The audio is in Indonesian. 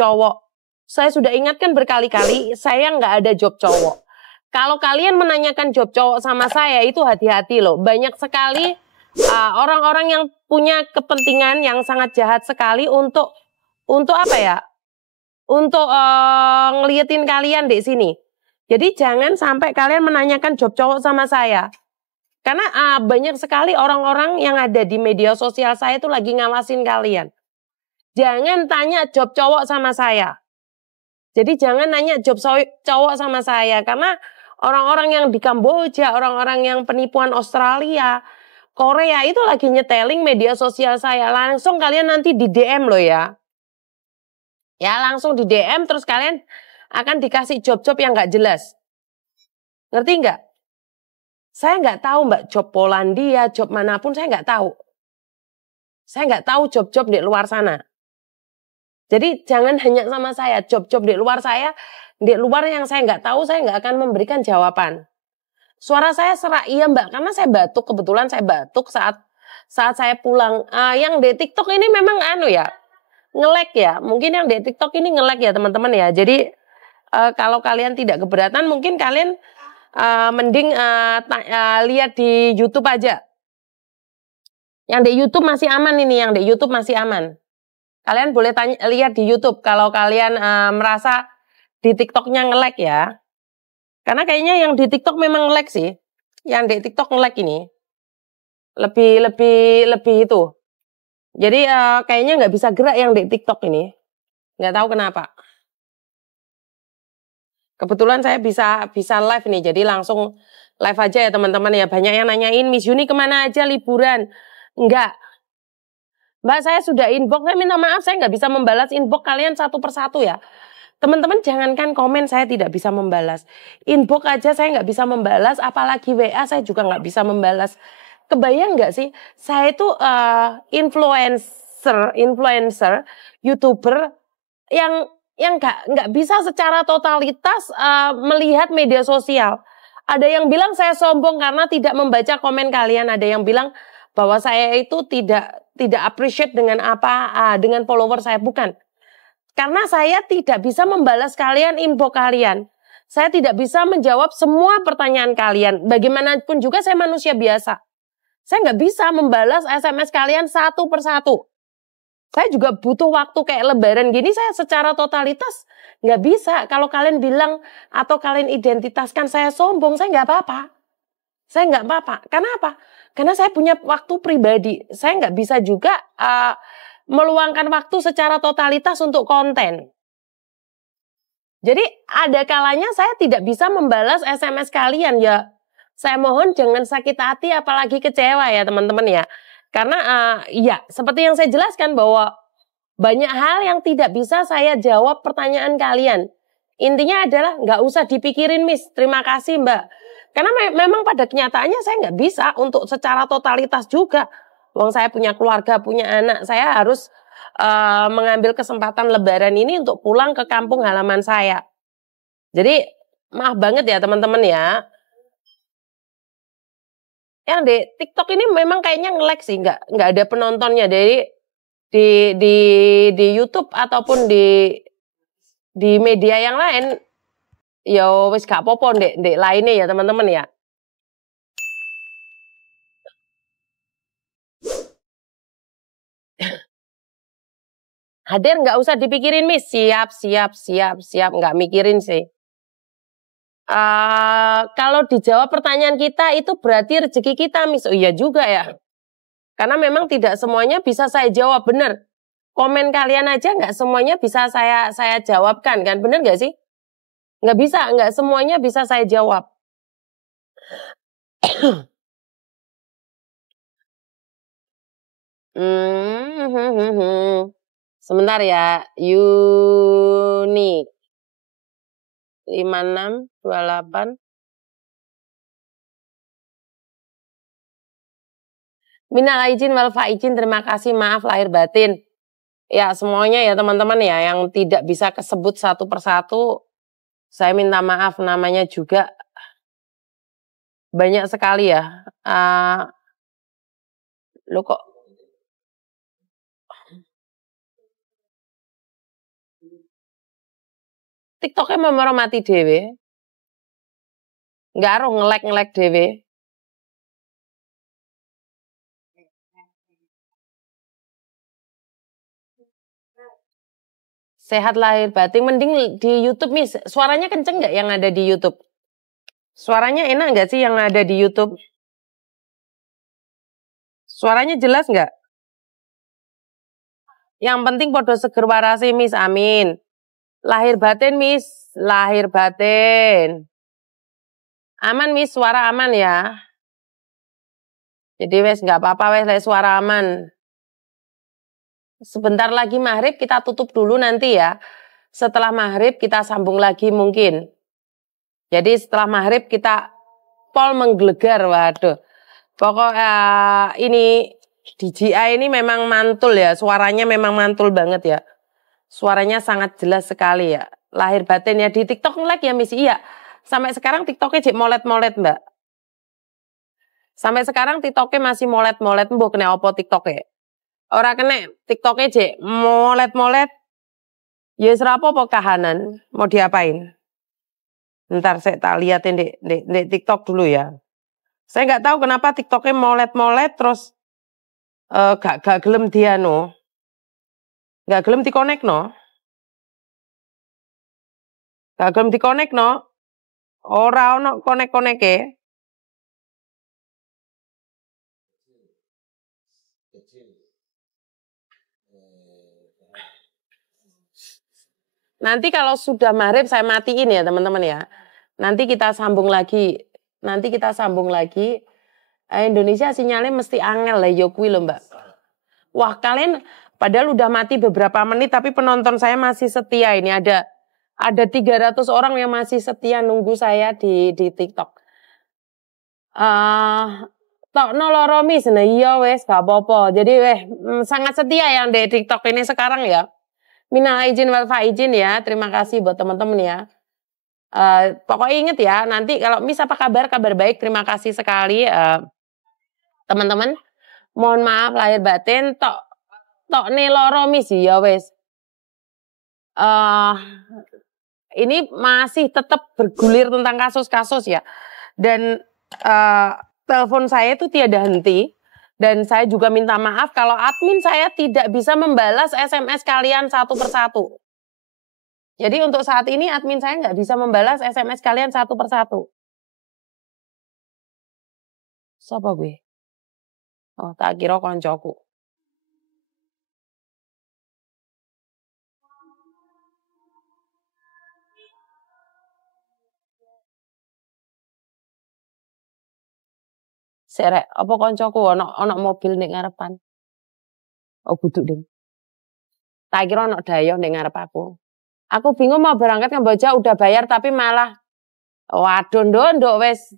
cowok. Saya sudah ingatkan berkali-kali, saya nggak ada job cowok. Kalau kalian menanyakan job cowok sama saya, itu hati-hati loh. Banyak sekali orang-orang yang punya kepentingan yang sangat jahat sekali untuk apa ya? Untuk ngeliatin kalian di sini. Jadi jangan sampai kalian menanyakan job cowok sama saya. Karena banyak sekali orang-orang yang ada di media sosial saya itu lagi ngawasin kalian. Jangan tanya job cowok sama saya. Jadi jangan nanya job cowok sama saya. Karena orang-orang yang di Kamboja, orang-orang yang penipuan Australia, Korea itu lagi nyeteling media sosial saya. Langsung kalian nanti di DM loh ya. Ya langsung di DM terus kalian akan dikasih job-job yang nggak jelas. Ngerti nggak? Saya nggak tahu mbak job Polandia, job manapun saya nggak tahu. Saya nggak tahu job-job di luar sana. Jadi jangan hanya sama saya, job-job di luar saya, di luar yang saya nggak tahu, saya nggak akan memberikan jawaban. Suara saya serak, iya mbak, karena saya batuk, kebetulan saya batuk saat saya pulang. Yang di TikTok ini memang nge-lag ya, mungkin yang di TikTok ini nge-lag ya teman-teman ya. Jadi kalau kalian tidak keberatan, mungkin kalian mending lihat di YouTube aja. Yang di YouTube masih aman ini, yang di YouTube masih aman. Kalian boleh lihat di YouTube kalau kalian merasa di TikToknya nge-lag ya. Karena kayaknya yang di TikTok memang nge-lag sih. Yang di TikTok nge-lag ini. Lebih itu. Jadi kayaknya nggak bisa gerak yang di TikTok ini. Nggak tahu kenapa. Kebetulan saya bisa live nih. Jadi langsung live aja ya teman-teman ya. Banyak yang nanyain, Miss Yuni kemana aja liburan? Enggak. Mbak, saya sudah inbox, saya minta maaf, saya nggak bisa membalas inbox kalian satu persatu ya. Teman-teman jangankan komen saya tidak bisa membalas. Inbox aja saya nggak bisa membalas, apalagi WA saya juga nggak bisa membalas. Kebayang nggak sih, saya itu influencer, YouTuber yang nggak bisa secara totalitas melihat media sosial. Ada yang bilang saya sombong karena tidak membaca komen kalian, ada yang bilang bahwa saya itu tidak appreciate dengan dengan follower saya, bukan. Karena saya tidak bisa membalas kalian, inbox kalian. Saya tidak bisa menjawab semua pertanyaan kalian. Bagaimanapun juga saya manusia biasa. Saya nggak bisa membalas SMS kalian satu persatu. Saya juga butuh waktu kayak lebaran gini, saya secara totalitas nggak bisa. Kalau kalian bilang atau kalian identitaskan saya sombong, saya nggak apa-apa. Saya nggak apa-apa. Karena apa? Karena saya punya waktu pribadi. Saya nggak bisa juga meluangkan waktu secara totalitas untuk konten. Jadi ada kalanya saya tidak bisa membalas SMS kalian ya. Saya mohon jangan sakit hati apalagi kecewa ya teman-teman ya. Karena ya seperti yang saya jelaskan bahwa banyak hal yang tidak bisa saya jawab pertanyaan kalian. Intinya adalah nggak usah dipikirin Miss. Terima kasih Mbak. Karena memang pada kenyataannya saya nggak bisa untuk secara totalitas juga. Wong saya punya keluarga, punya anak, saya harus mengambil kesempatan lebaran ini untuk pulang ke kampung halaman saya. Jadi maaf banget ya teman-teman ya. Yang di TikTok ini memang kayaknya nge-lag sih, nggak ada penontonnya. Jadi di YouTube ataupun di media yang lain, ya wis gak apa-apa ndek lainnya ya teman-teman ya. Hadir nggak usah dipikirin Miss, siap, nggak mikirin sih. Kalau dijawab pertanyaan kita itu berarti rezeki kita Miss, oh iya juga ya. Karena memang tidak semuanya bisa saya jawab, bener. Komen kalian aja nggak semuanya bisa saya jawabkan kan, bener nggak sih? Nggak bisa, nggak semuanya bisa saya jawab. Sebentar ya, Yuni 5628. Minal aidin wal faizin, terima kasih, maaf lahir batin. Ya semuanya ya teman-teman ya, yang tidak bisa kesebut satu persatu, saya minta maaf, namanya juga banyak sekali ya. Lo kok TikToknya memang mati dewe. Nggak aruh ngelek dewe. Sehat lahir batin, mending di YouTube Miss. Suaranya kenceng nggak yang ada di YouTube? Suaranya enak nggak sih yang ada di YouTube? Suaranya jelas nggak? Yang penting podo seger warase Miss, amin. Lahir batin Miss, lahir batin. Aman Miss, suara aman ya. Jadi wes nggak apa-apa wes suara aman. Sebentar lagi maghrib kita tutup dulu nanti ya. Setelah maghrib kita sambung lagi mungkin. Jadi setelah maghrib kita pol menggelegar, waduh. Pokoknya ini DJI ini memang mantul ya, suaranya memang mantul banget ya. Suaranya sangat jelas sekali ya. Lahir batin ya di TikTok nge-like ya Miss, iya. Sampai sekarang TikToknya jek molet-molet Mbak. Sampai sekarang TikToknya masih molet-molet, mbok kena opo TikToknya. Ora kena TikToknya jek molet-molet. Ya serapo apa kahanan, mau diapain? Ntar saya tak liatin di TikTok dulu ya. Saya nggak tahu kenapa TikToknya molet-molet terus gak gelem dia no. Gak gelem di-connect no. Gak gelem di-connect no. Ora ono connect-connect e. Nanti kalau sudah maghrib saya matiin ya teman-teman ya. Nanti kita sambung lagi. Indonesia sinyalnya mesti angel lah yo kuwi lho Mbak. Wah, kalian padahal udah mati beberapa menit tapi penonton saya masih setia ini. Ada 300 orang yang masih setia nunggu saya di TikTok. Tok noloro Miss, nah iya wes gak apa-apa. Jadi sangat setia yang di TikTok ini sekarang ya. Minal izin wal faizin ya. Terima kasih buat teman-teman ya. Pokoknya inget ya, nanti kalau Miss apa kabar? Kabar baik, terima kasih sekali teman-teman. Mohon maaf lahir batin, tok neloro Miss ya wes. Ini masih tetap bergulir tentang kasus-kasus ya. Dan telepon saya itu tiada henti. Dan saya juga minta maaf kalau admin saya tidak bisa membalas SMS kalian satu persatu. Jadi untuk saat ini admin saya nggak bisa membalas SMS kalian satu persatu. Siapa gue? Oh, tak kira koncoku. Serek, apa koncoku ono mobil ning ngarepan. Oh, buduk ding. Tak kira ono dayoh ning ngarep aku. Aku bingung mau berangkat ke Kamboja udah bayar tapi malah waduh nduk wes